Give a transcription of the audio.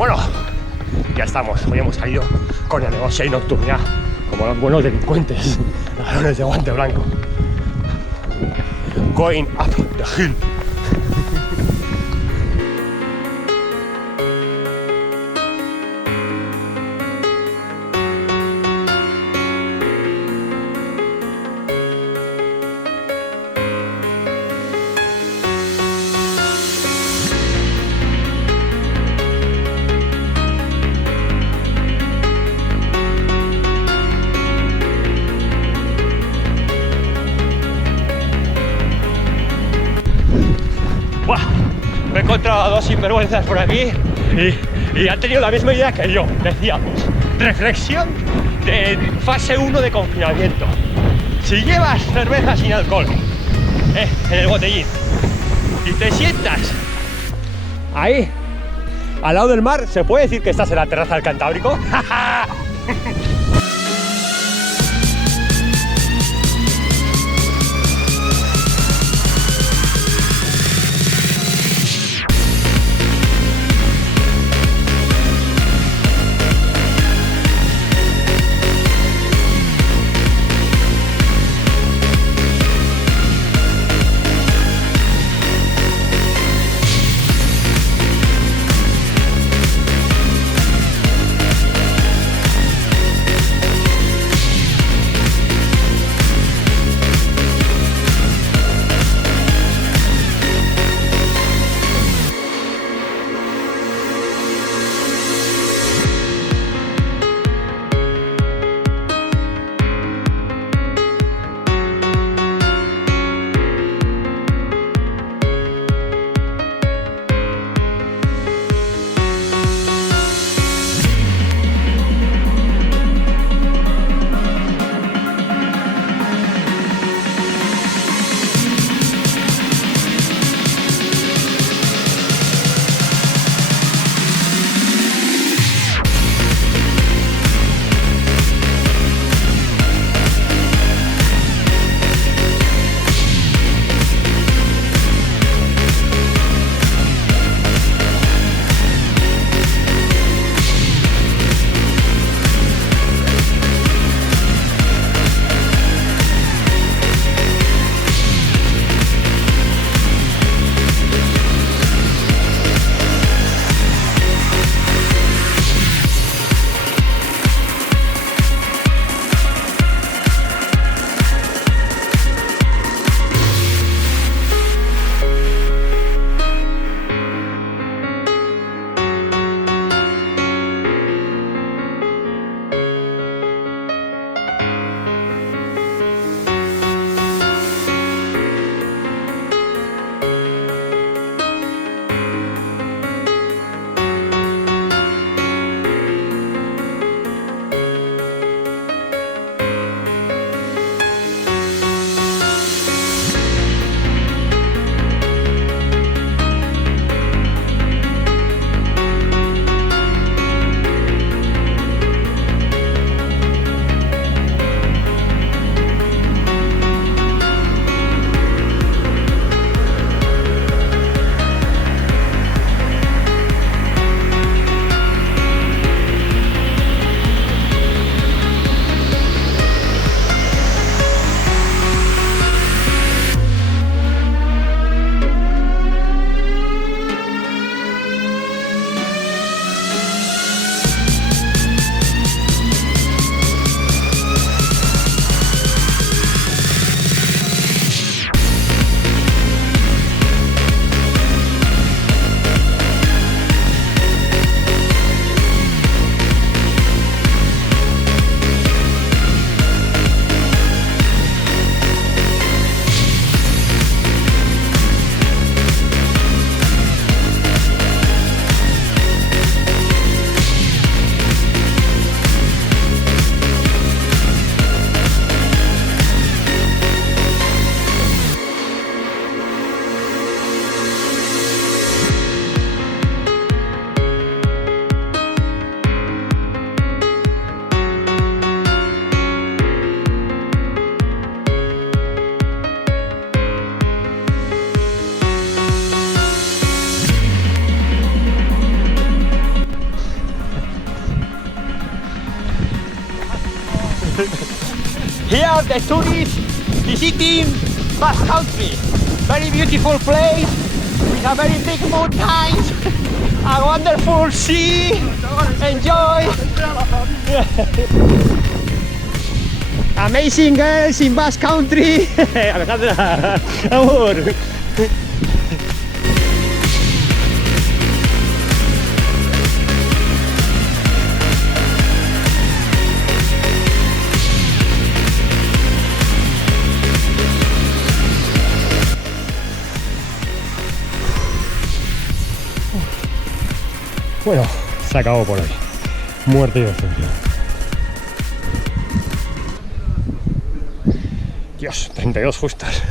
Bueno, ya estamos. Hoy hemos salido con alevosía y nocturnidad, como los buenos delincuentes, ladrones de guante blanco. Going up the hill. Me he encontrado a dos sinvergüenzas por aquí y han tenido la misma idea que yo. Decíamos, reflexión de fase 1 de confinamiento. Si llevas cerveza sin alcohol en el botellín y te sientas ahí al lado del mar, ¿se puede decir que estás en la terraza del Cantábrico? Here the tourists visiting Basque Country. Very beautiful place with a very big mountains, a wonderful sea. Enjoy. Amazing girls in Basque Country. Alejandra, amor. Bueno, se acabó por hoy. Muerte y defunción. Dios, 32 justas.